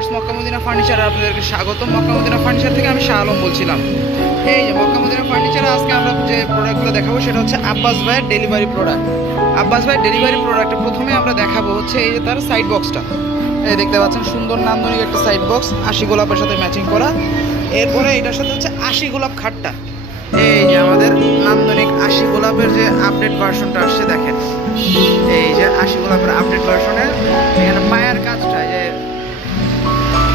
Viewers, Mecca Medina ফার্নিচারে আপনাদেরকে স্বাগতম। Mecca Medina furniture থেকে আমি শাহ আলম বলছিলাম। এই যে মক্কা মদিনা ফার্নিচারে আজকে আমরা যে প্রোডাক্টগুলো দেখাবো সেটা হচ্ছে আব্বাস ভাইয়ের ডেলিভারি প্রোডাক্ট। আব্বাস ভাইয়ের ডেলিভারি প্রোডাক্টে প্রথমে আমরা দেখাবো হচ্ছে এই যে তার সাইড বক্সটা। এই দেখতে পাচ্ছেন সুন্দর নান্দনিক একটা সাইড বক্স, 80 গোলাপের সাথে ম্যাচিং করা। এরপরে এটার সাথে হচ্ছে 80 গোলাপ খাটটা। এই যে আমাদের নান্দনিক 80 গোলাপের যে আপডেট ভার্সনটা আসছে দেখেন। এই যে 80 গোলাপের আপডেট ভার্সনের এখানে পায়ার কাজটা, যে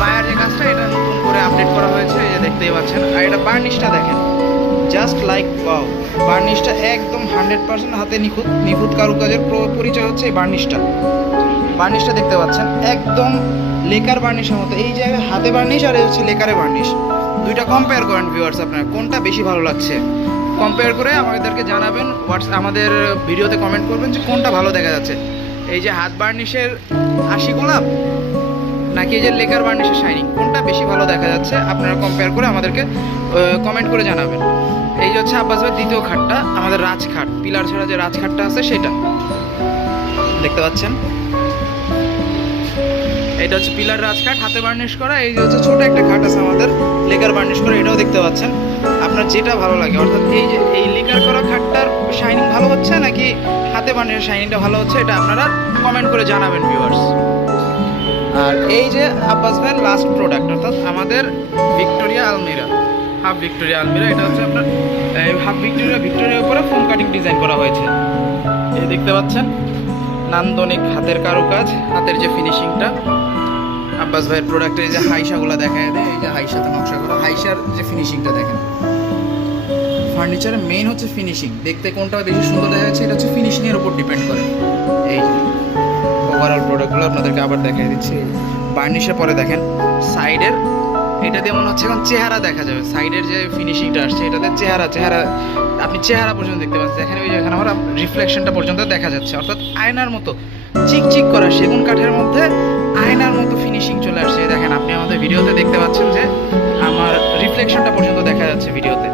পায়ার যে কাজটা এটা নতুন করে আপডেট করা হয়েছে, এই যে দেখতেই পাচ্ছেন। আর এটা বার্নিশটা দেখেন, জাস্ট লাইক ওয়াও। বার্নিশটা একদম 100% হাতে নিখুঁত কারুকাজের পরিচয় হচ্ছে এই বার্নিশটা। বার্নিশটা দেখতে পাচ্ছেন একদম লেকার বার্নিশের মতো। এই যে হাতে বার্নিশ আর হচ্ছে লেকারে বার্নিশ, দুইটা কম্পেয়ার করেন ভিউয়ার্স, আপনার কোনটা বেশি ভালো লাগছে কম্পেয়ার করে আমাদেরকে জানাবেন। আমাদের ভিডিওতে কমেন্ট করবেন যে কোনটা ভালো দেখা যাচ্ছে, এই যে হাত বার্নিশের 80 গোলাপ নাকি এই যে লেকার বার্নিশের শাইনিং, কোনটা বেশি ভালো দেখা যাচ্ছে আপনারা কম্পেয়ার করে আমাদেরকে কমেন্ট করে জানাবেন। এই যে হচ্ছে আব্বাস ভাইয়ের দ্বিতীয় খাটটা, আমাদের রাজখাট, পিলার ছাড়া যে রাজখাটটা আছে সেটা দেখতে পাচ্ছেন। এটা হচ্ছে পিলার রাজখাট, হাতে বার্নিশ করা। এই যে হচ্ছে ছোট একটা খাট আছে আমাদের লেকার বার্নিশ করা, এটাও দেখতে পাচ্ছেন। আপনার যেটা ভালো লাগে, অর্থাৎ এই যে এই লেকার করা খাটটার শাইনিং ভালো হচ্ছে নাকি হাতে বার্নিশের শাইনিংটা ভালো হচ্ছে, এটা আপনারা কমেন্ট করে জানাবেন ভিউয়ার্স। আর এই যে আব্বাস ভাইয়ের লাস্ট প্রোডাক্ট, অর্থাৎ আমাদের ভিক্টোরিয়া আলমিরা, হাফ ভিক্টোরিয়া আলমিরা। এটা হচ্ছে আপনার হাফ ভিক্টোরিয়ার উপরে ফোম কাটিং ডিজাইন করা হয়েছে। এই দেখতে পাচ্ছেন নান্দনিক হাতের কারুকাজ, হাতের যে ফিনিশিংটা। আব্বাস ভাইয়ের প্রোডাক্টে এই যে হাইসাগুলো দেখায় দেয়, এই যে হাইসাতে নকশা করা, হাইসার যে ফিনিশিংটা দেখেন। ফার্নিচারের মেইন হচ্ছে ফিনিশিং, দেখতে কোনটা বেশি সুন্দর দেখা যাচ্ছে এটা হচ্ছে ফিনিশিংয়ের উপর ডিপেন্ড করে। এই যে ওভারঅল প্রোডাক্টগুলো আপনাদেরকে আবার দেখাই দিচ্ছি। বার্নিশের পরে দেখেন সাইডের, এটা দিয়ে মনে হচ্ছে এখন চেহারা দেখা যাবে। সাইডের যে ফিনিশিংটা আসছে এটাতে চেহারা আপনি চেহারা পর্যন্ত দেখতে পাচ্ছেন। এখানে ওই যে এখানে আমার রিফ্লেকশনটা পর্যন্ত দেখা যাচ্ছে, অর্থাৎ আয়নার মতো চিকচিক করা সেগুন কাঠের মধ্যে আয়নার মতো ফিনিশিং চলে আসছে। দেখেন আপনি আমাদের ভিডিওতে দেখতে পাচ্ছেন যে আমার রিফ্লেকশনটা পর্যন্ত দেখা যাচ্ছে ভিডিওতে।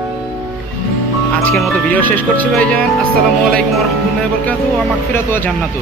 আজকের মতো ভিডিও শেষ করছি ভাইজান। আসসালামু আলাইকুম ওয়া রাহমাতুল্লাহি ওয়া বারাকাতুহু ওয়া মাগফিরাতু ওয়া জান্নাতু।